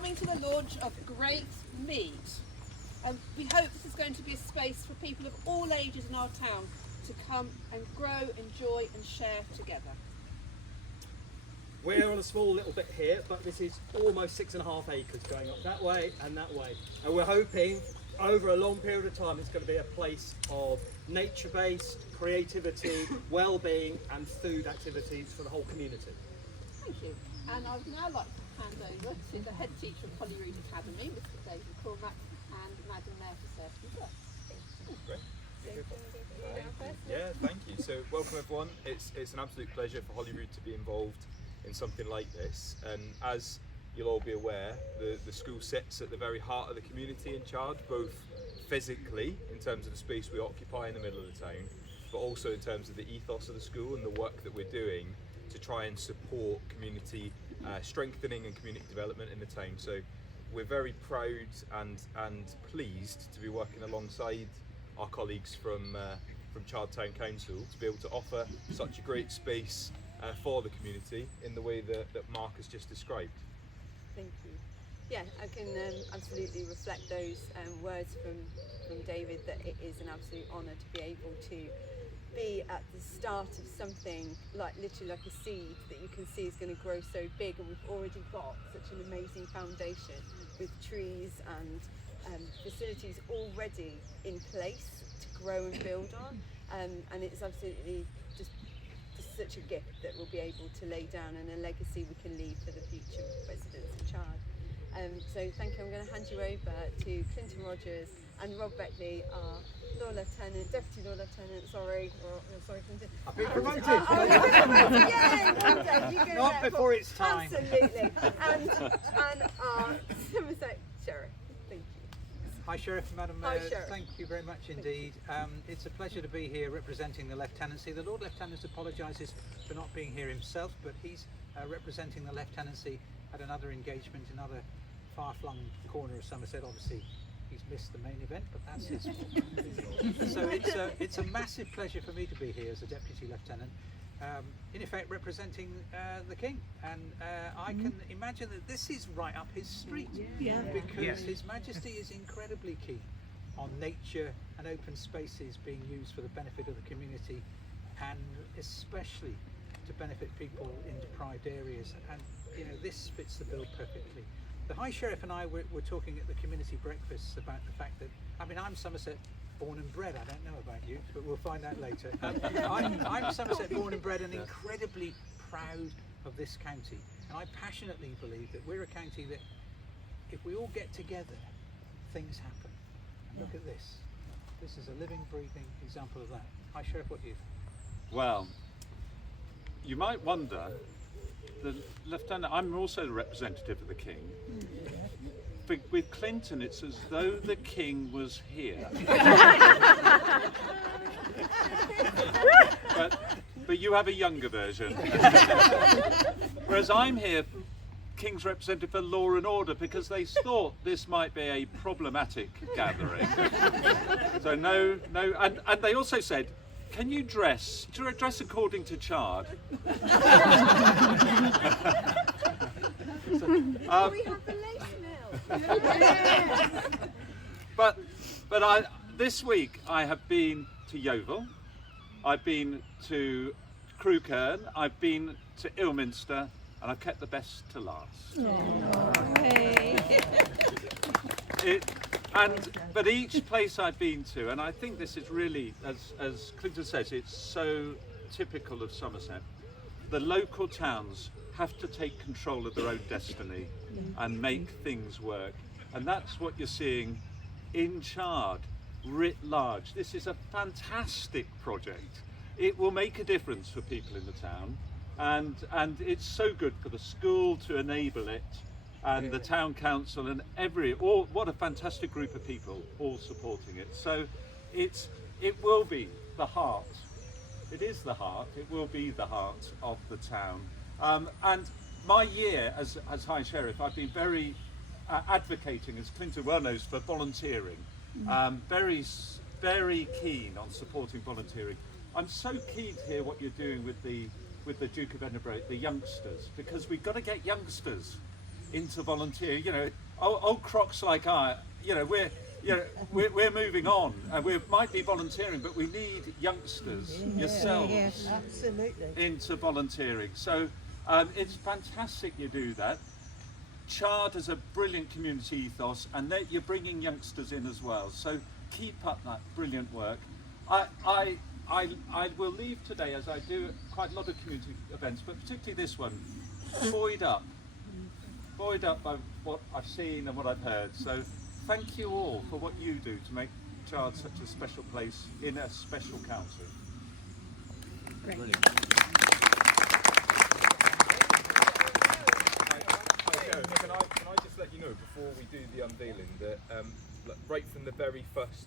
coming to the launch of Great Mead. We hope this is going to be a space for people of all ages in our town to come and grow, enjoy and share together. We're on a small little bit here, but this is almost 6.5 acres going up that way and that way. And we're hoping over a long period of time it's going to be a place of nature-based creativity, well-being and food activities for the whole community. Thank you. And I would now like to hand over to the head teacher of Holyrood Academy, Mr. David Cormack, and Madam Mayor for certain words. Great. Yeah, thank you. So welcome everyone. It's an absolute pleasure for Holyrood to be involved in something like this, and as you'll all be aware, the school sits at the very heart of the community in Chard, both physically in terms of the space we occupy in the middle of the town, but also in terms of the ethos of the school and the work that we're doing to try and support community strengthening and community development in the town. So we're very proud and pleased to be working alongside our colleagues from Chard Town Council to be able to offer such a great space for the community in the way that Mark has just described. Thank you. Yeah, I can absolutely reflect those words from David, that it is an absolute honour to be able to be at the start of something literally like a seed that you can see is going to grow so big, and we've already got such an amazing foundation with trees and facilities already in place to grow and build on, and it's absolutely just such a gift that we'll be able to lay down and a legacy we can leave for the future residents of Chard. So thank you. I'm going to hand you over to Clinton Rogers and Rob Beckley, our Law Lieutenant, Deputy Law Lieutenant, sorry Clinton. I've been promoted! Yay, well done, you go Not there before it's time. Absolutely. And our Somerset Sheriff. Thank you. Hi Sheriff and Madam Hi, Mayor, Sheriff. thank you very much indeed. It's a pleasure to be here representing the Lieutenancy. The Lord Lieutenant apologises for not being here himself, but he's representing the Lieutenancy at another engagement, another far-flung corner of Somerset. Obviously he's missed the main event, but that's his fault. So it's a massive pleasure for me to be here as a Deputy Lieutenant, in effect representing the King, and I can imagine that this is right up his street, because His Majesty is incredibly keen on nature and open spaces being used for the benefit of the community, and especially to benefit people in deprived areas, and this fits the bill perfectly. The High Sheriff and I were talking at the community breakfasts about the fact that, I'm Somerset born and bred. I don't know about you, but we'll find out later. I'm Somerset born and bred and incredibly proud of this county. And I passionately believe that we're a county that, if we all get together, things happen. And look at this. This is a living, breathing example of that. High Sheriff, what do you think? Well, you might wonder, the Lieutenant, I'm also the representative of the King. With Clinton, it's as though the King was here. but you have a younger version. Whereas I'm here, King's representative for law and order, because they thought this might be a problematic gathering. So no, and they also said, can you dress according to Chard? We have the lace mill. But this week I have been to Yeovil, I've been to Crewkerne, I've been to Ilminster, and I've kept the best to last. But each place I've been to, and I think this is really, as Clinton says, it's so typical of Somerset. The local towns have to take control of their own destiny and make things work. And that's what you're seeing in Chard, writ large. This is a fantastic project. It will make a difference for people in the town. And it's so good for the school to enable it, and the town council and what a fantastic group of people all supporting it. So it will be the heart. It is the heart. It will be the heart of the town. And my year as High Sheriff, I've been very advocating, as Clinton well knows, for volunteering. Very, very keen on supporting volunteering. I'm so keen to hear what you're doing with the Duke of Edinburgh, the youngsters, because we've got to get youngsters into volunteering. You know, old crocs like I, you know, we're moving on, and we might be volunteering, but we need youngsters, yourselves, absolutely, into volunteering. So it's fantastic you do that. Chard has a brilliant community ethos, and you're bringing youngsters in as well. So keep up that brilliant work. I will leave today, as I do quite a lot of community events, but particularly this one, buoyed up by what I've seen and what I've heard. So thank you all for what you do to make Chard such a special place in a special council. great. Can I just let you know before we do the unveiling that right from the very first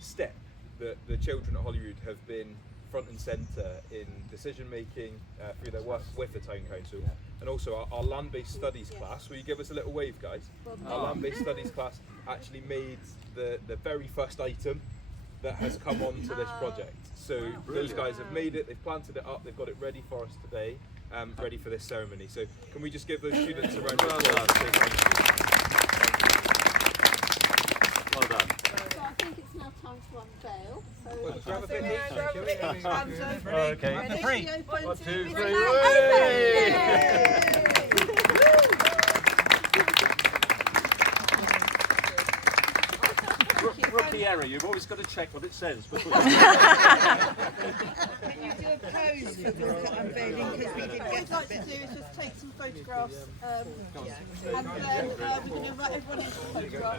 step that the children at Holyrood have been front and centre in decision making through their work with the Town Council, and also our land-based studies class. Will you give us a little wave, guys? Our land-based studies class actually made the very first item that has come on to this project. So those guys have made it, they've planted it up, they've got it ready for us today, ready for this ceremony. So can we just give those students a round of applause? Well done. So I think it's now time to unveil. So Grab a bit here. Okay. ready? Three. Open. 1, 2, 3. Rookie error. You've always got to check what it says before. Can you do a pose for the unveiling, because we didn't What get we'd like to do is just take some photographs, and then we can invite everyone into the photographs.